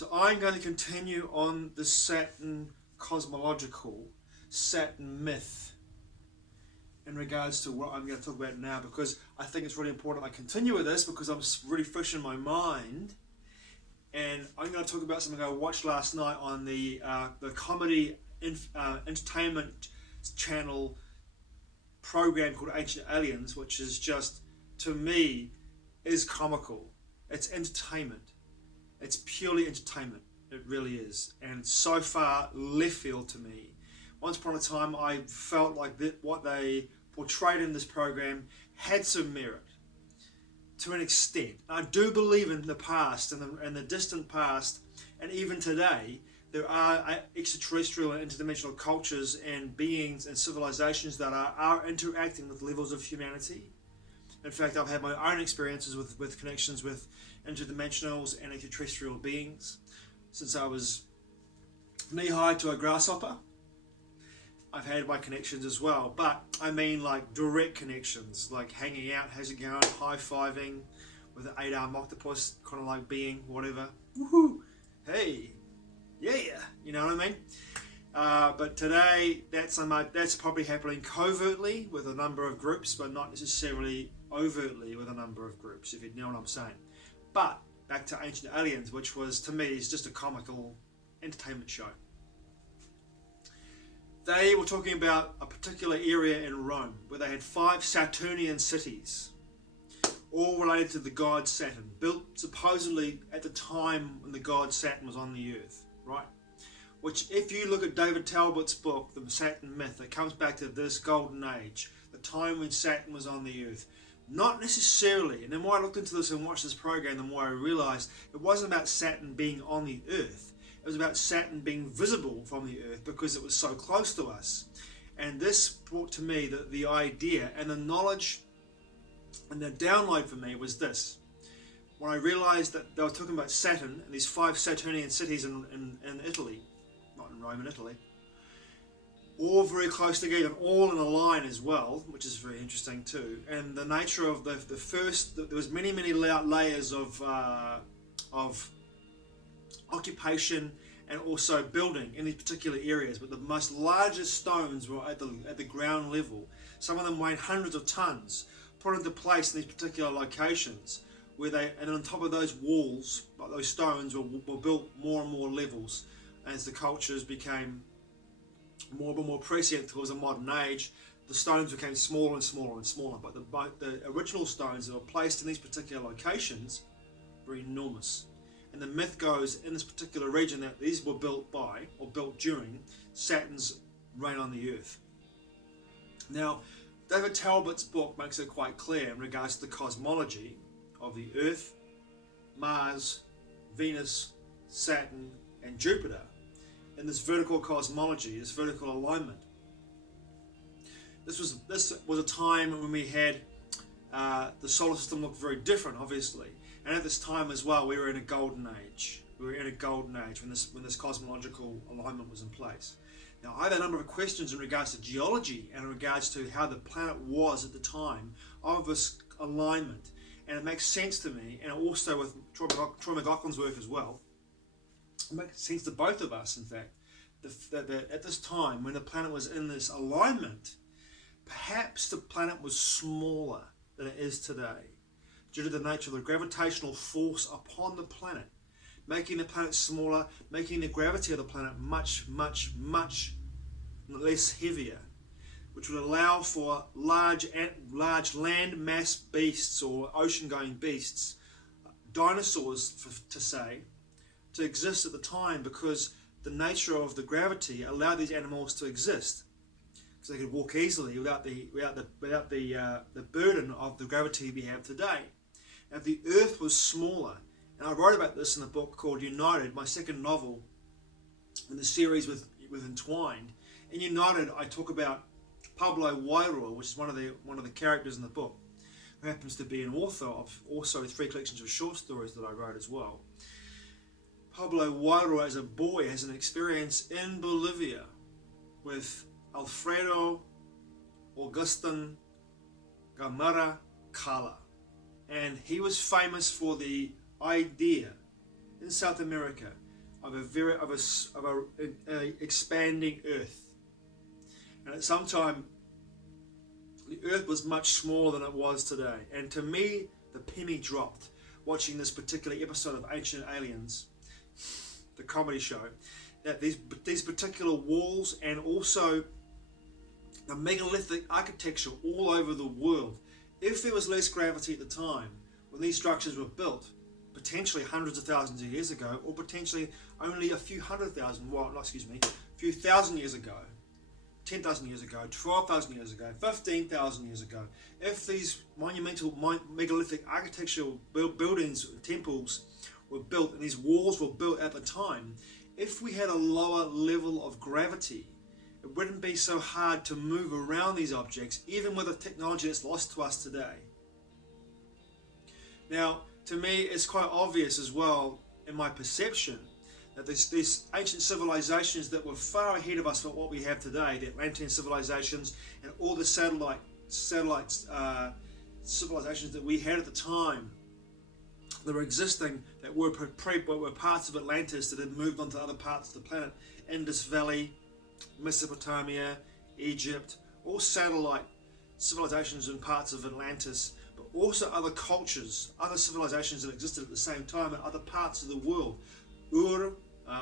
So I'm going to continue on the Saturn cosmological, Saturn myth in regards to what I'm going to talk about now, because I think it's really important I continue with this because I'm really fresh in my mind. And I'm going to talk about something I watched last night on the comedy entertainment channel program called Ancient Aliens, which is just, to me, is comical. It's entertainment. It's purely entertainment. It really is. And it's so far left field to me. Once upon a time, I felt like what they portrayed in this program had some merit to an extent. I do believe in the past, in the distant past, and even today, there are extraterrestrial and interdimensional cultures and beings and civilizations that are interacting with levels of humanity. In fact, I've had my own experiences with connections with interdimensionals and extraterrestrial beings since I was knee-high to a grasshopper. I've had my connections as well, but I mean like direct connections, like hanging out, how's it going, high-fiving with an 8-armed octopus kind of like being, whatever. Woohoo! Hey! Yeah! You know what I mean? But today, that's probably happening covertly with a number of groups, but not necessarily overtly with a number of groups, if you know what I'm saying. But back to Ancient Aliens, which was, to me, is just a comical entertainment show. They were talking about a particular area in Rome where they had 5 Saturnian cities, all related to the god Saturn, built supposedly at the time when the god Saturn was on the earth, right? Which, if you look at David Talbot's book, The Saturn Myth, it comes back to this golden age, the time when Saturn was on the earth. Not necessarily, and the more I looked into this and watched this program, the more I realized it wasn't about Saturn being on the earth. It was about Saturn being visible from the earth because it was so close to us. And this brought to me the idea and the knowledge, and the download for me was this. When I realized that they were talking about Saturn and these 5 Saturnian cities in Italy, not in Rome, in Italy, all very close together and all in a line as well, which is very interesting too. And the nature of the first, there was many layers of occupation and also building in these particular areas, but the most largest stones were at the ground level. Some of them weighed hundreds of tons, put into place in these particular locations, and on top of those walls, those stones were built more and more levels as the cultures became more and more prescient towards the modern age. The stones became smaller and smaller and smaller, but the original stones that were placed in these particular locations were enormous. And the myth goes in this particular region that these were built by, or built during, Saturn's reign on the earth. Now, David Talbot's book makes it quite clear in regards to the cosmology of the Earth, Mars, Venus, Saturn, and Jupiter in this vertical cosmology, this vertical alignment. This was a time when we had the solar system looked very different, obviously. And at this time as well, we were in a golden age. We were in a golden age when this cosmological alignment was in place. Now, I have a number of questions in regards to geology and in regards to how the planet was at the time of this alignment. And it makes sense to me, and also with Troy McGaughlin's work as well. It makes sense to both of us, in fact, that at this time when the planet was in this alignment, perhaps the planet was smaller than it is today, due to the nature of the gravitational force upon the planet, making the planet smaller, making the gravity of the planet much less heavier, which would allow for large land mass beasts or ocean-going beasts, dinosaurs to exist at the time, because the nature of the gravity allowed these animals to exist, because they could walk easily without the burden of the gravity we have today. Now, if the Earth was smaller, and I wrote about this in a book called United, my second novel in the series with Entwined. In United, I talk about Pablo Wairua, which is one of the characters in the book, who happens to be an author of also 3 collections of short stories that I wrote as well. Pablo Wairua, as a boy, has an experience in Bolivia with Alfredo Augustin Gamara Cala. And he was famous for the idea in South America of a expanding Earth. And at some time, the Earth was much smaller than it was today. And to me, the penny dropped watching this particular episode of Ancient Aliens, the comedy show, that these particular walls and also the megalithic architecture all over the world, if there was less gravity at the time when these structures were built, potentially hundreds of thousands of years ago, or potentially only a few thousand years ago, 10,000 years ago, 12,000 years ago, 15,000 years ago, if these monumental megalithic architectural buildings, temples were built and these walls were built at the time, if we had a lower level of gravity, it wouldn't be so hard to move around these objects, even with the technology that's lost to us today. Now, to me, it's quite obvious as well, in my perception, that these ancient civilizations that were far ahead of us for what we have today, the Atlantean civilizations and all the satellite civilizations that we had at the time that were existing, that were parts of Atlantis that had moved on to other parts of the planet, Indus Valley, Mesopotamia, Egypt, all satellite civilizations in parts of Atlantis, but also other cultures, other civilizations that existed at the same time in other parts of the world. Ur,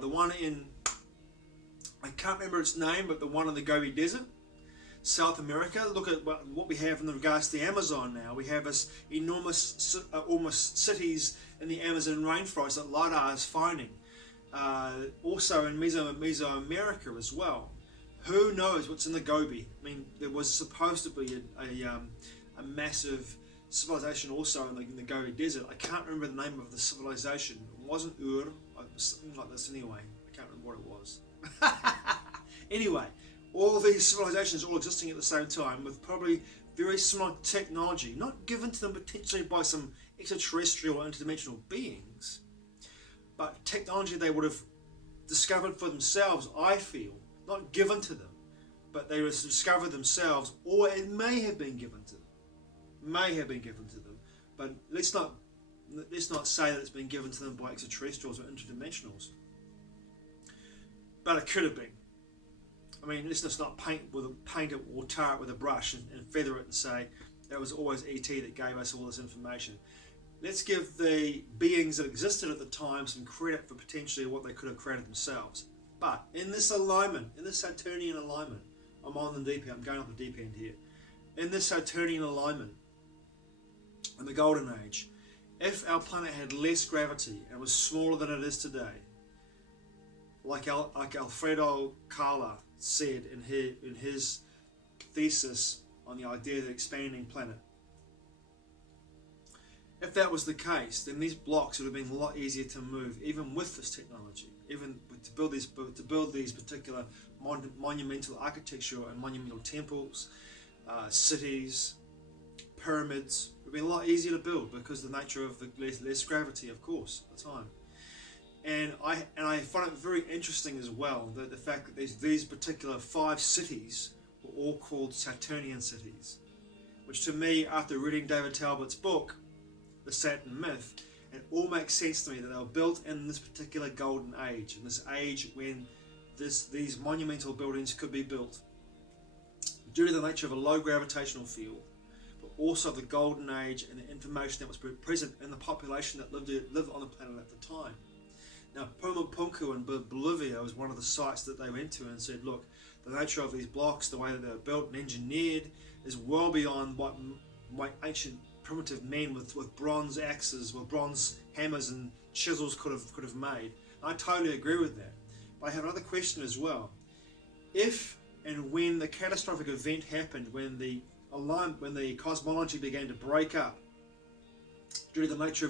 the one in, I can't remember its name, but the one in the Gobi Desert, South America. Look at what we have in regards to the Amazon now. We have this enormous, almost cities in the Amazon rainforest that LiDAR is finding. Also in Mesoamerica as well. Who knows what's in the Gobi? I mean, there was supposed to be a massive civilization also in the Gobi Desert. I can't remember the name of the civilization. It wasn't Ur, it was something like this anyway. I can't remember what it was. Anyway, all these civilizations all existing at the same time with probably very similar technology, not given to them potentially by some extraterrestrial or interdimensional beings, but technology they would have discovered for themselves, I feel, not given to them, but they would have discovered themselves, or it may have been given to them. But let's not say that it's been given to them by extraterrestrials or interdimensionals. But it could have been. I mean, let's just not paint it or tar it with a brush and feather it and say that was always ET that gave us all this information. Let's give the beings that existed at the time some credit for potentially what they could have created themselves. But in this alignment, in this Saturnian alignment, I'm on the deep end, I'm going off the deep end here. In this Saturnian alignment, in the Golden Age, if our planet had less gravity and was smaller than it is today, like Alfredo Kala said in his thesis on the idea of the expanding planet, if that was the case, then these blocks would have been a lot easier to move, even with this technology, even to build these particular monumental architecture and monumental temples, cities, pyramids. It would be a lot easier to build because of the nature of the less gravity, of course, at the time. And I find it very interesting as well that the fact that these particular 5 cities were all called Saturnian cities, which to me, after reading David Talbot's book, The Saturn Myth, it all makes sense to me that they were built in this particular golden age, in this age when these monumental buildings could be built due to the nature of a low gravitational field, but also the golden age and the information that was present in the population that lived on the planet at the time. Now, Pumapunku in Bolivia was one of the sites that they went to and said, look, the nature of these blocks, the way that they were built and engineered, is well beyond what ancient primitive men with bronze axes, with bronze hammers and chisels could have made. I totally agree with that. But I have another question as well. If and when the catastrophic event happened, when the cosmology began to break up, due to the nature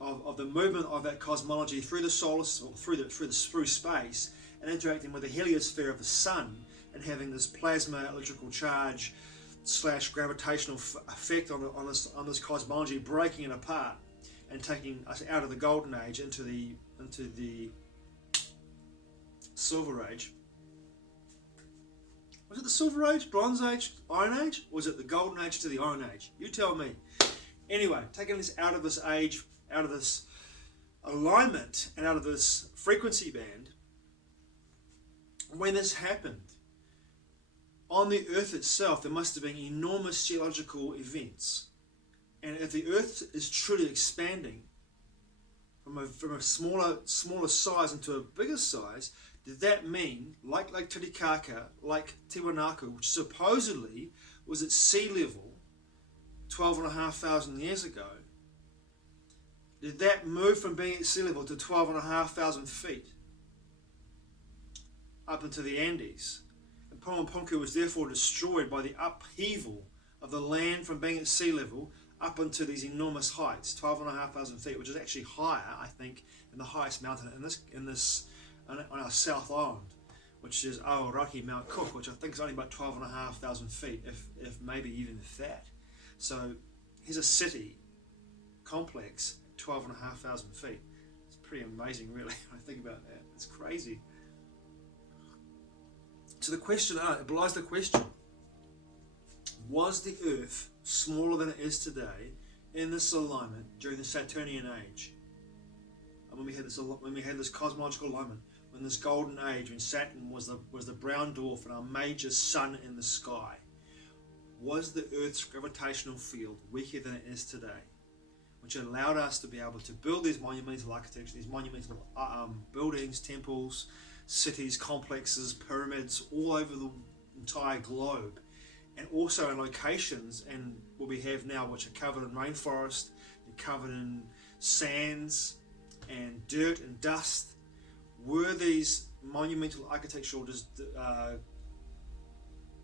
of the movement of that cosmology through the solar system, through space, and interacting with the heliosphere of the sun, and having this plasma electrical charge / gravitational effect on this cosmology, breaking it apart and taking us out of the golden age into the silver age. Was it the silver age, bronze age, iron age, or was it the golden age to the iron age? You tell me. Anyway, taking this out of this age, out of this alignment and out of this frequency band, when this happened, on the Earth itself, there must have been enormous geological events. And if the Earth is truly expanding from a smaller size into a bigger size, did that mean, like Titicaca, like Tiwanaku, which supposedly was at sea level 12,500 years ago, did that move from being at sea level to 12,500 feet up into the Andes? And Pumapunku was therefore destroyed by the upheaval of the land from being at sea level up into these enormous heights, 12,500 feet, which is actually higher, I think, than the highest mountain on our South Island, which is Aoraki Mount Cook, which I think is only about 12,500 feet, if maybe even that. So here's a city complex, 12,500 feet. It's pretty amazing, really, when I think about that. It's crazy. So the question, it belies the question: was the Earth smaller than it is today in this alignment during the Saturnian age? And when we had this cosmological alignment, when this golden age, when Saturn was the brown dwarf and our major sun in the sky, was the Earth's gravitational field weaker than it is today, which allowed us to be able to build these monumental architecture, these monumental buildings, temples, cities, complexes, pyramids all over the entire globe, and also in locations and what we have now, which are covered in rainforest, and covered in sands and dirt and dust? Were these monumental architectural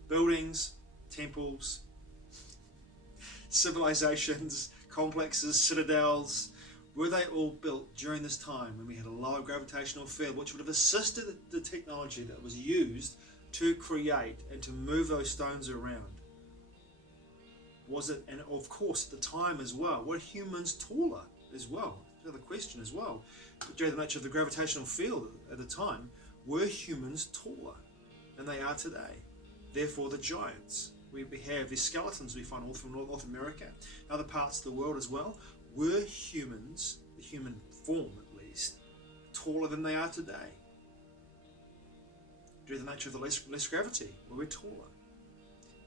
buildings, temples, civilizations, complexes, citadels, were they all built during this time when we had a lower gravitational field, which would have assisted the technology that was used to create and to move those stones around? Was it, and of course at the time as well, were humans taller as well? Another question as well. But due to the nature of the gravitational field at the time, were humans taller than they are today? Therefore the giants. We have these skeletons we find all from North America, other parts of the world as well. Were humans, the human form at least, taller than they are today? Due to the nature of the less gravity, were we taller?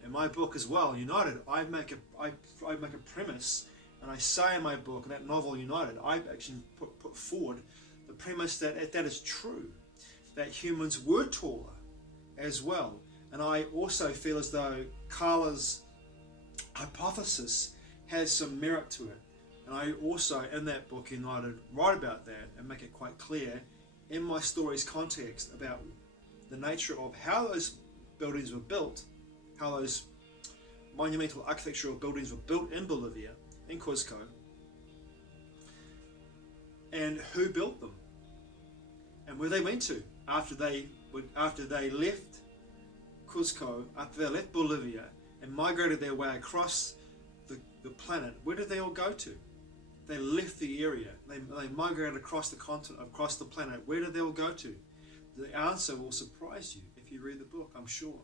In my book as well, United, I make a premise, and I say in my book, in that novel United, I actually put forward the premise that that is true, that humans were taller as well. And I also feel as though Carla's hypothesis has some merit to it. And I also, in that book United, write about that and make it quite clear in my story's context about the nature of how those buildings were built, how those monumental architectural buildings were built in Bolivia, in Cuzco, and who built them, and where they went to after they left Cuzco, after they left Bolivia and migrated their way across the planet. Where did they all go to? They left the area. They migrated across the continent, across the planet. Where did they all go to? The answer will surprise you if you read the book, I'm sure.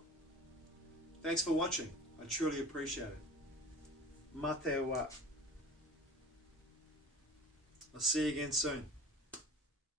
Thanks for watching. I truly appreciate it. Mate wa. I'll see you again soon.